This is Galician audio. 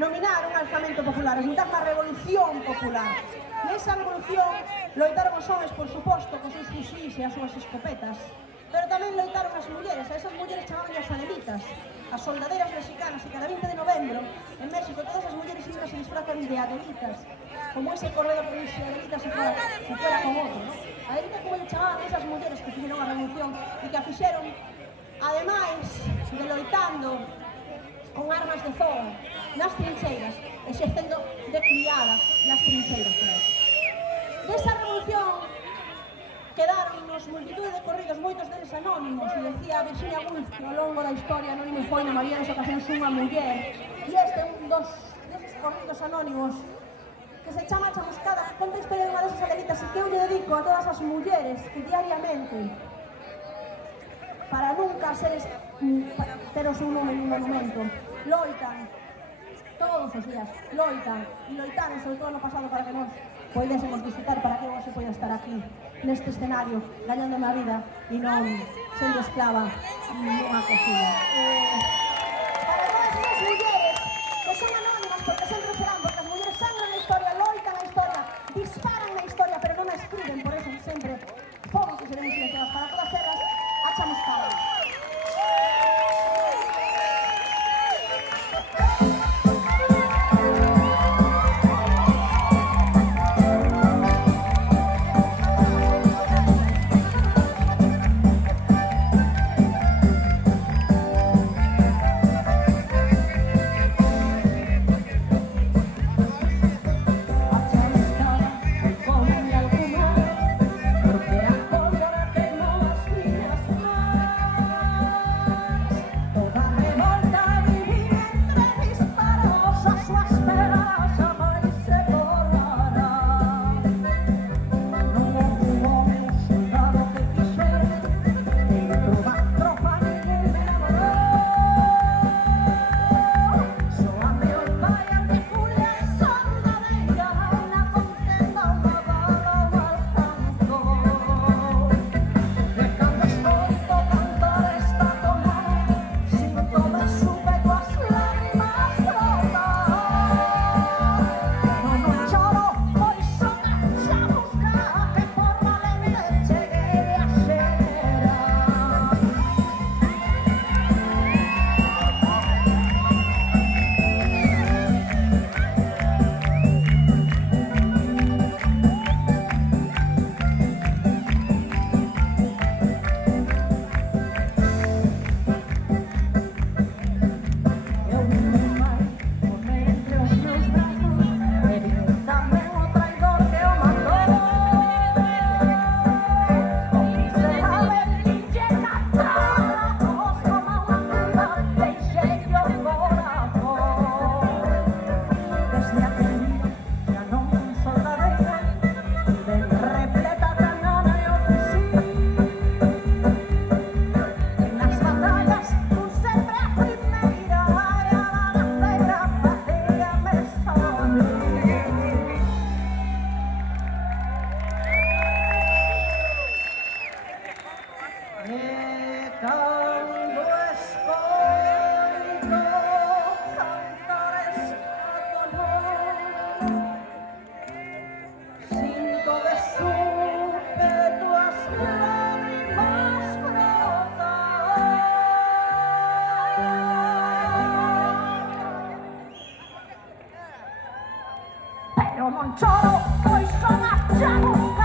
nominar un alzamento popular, esmutar unha revolución popular. Nesa revolución loitaron os homes, por suposto, cos seus fuxís e as súas escopetas, pero tamén loitaron as mulleres, a esas mulleres chamaban as adelitas, as soldadeiras mexicanas, e cada 20 de novembro, en México, todas as mulleres indígenas se disfrazan de adelitas, como ese cordero que dice adelita se fuera con outro, ¿no? Adelita como lle chamaban esas mulleres que fixeron a revolución e que a fixeron, ademais de loitando con armas de fogo nas trincheiras, exercendo de criada nas trincheiras. Desa revolución quedaron nos multitude de corridos, moitos deles anónimos, e decía Virginia Woolf que ao longo da historia anónimo foi na maioría das ocasións unha muller, e este é un deses corridos anónimos que se chama Chamuscada, que conta a historia de unha desas adelitas e que eu lle dedico a todas as mulleres que diariamente, para nunca ter o seu nome nun monumento, loitan todos os días, loitan e loitaron sobre todo no pasado para que nos poidésemos visitar, para que eu hoxe poida estar aquí neste escenario, gañándome a vida e non sendo esclava nunha cocina. Para todas as mulleres que son anónimas, porque sempre serán, porque as mulleres sangran na historia, loitan na historia, disparan na historia, pero non a escriben, por eso sempre foron que seremos silenciados. Para todas elas, a Chamuscada. Pero non choro, pois son a Chamuscada.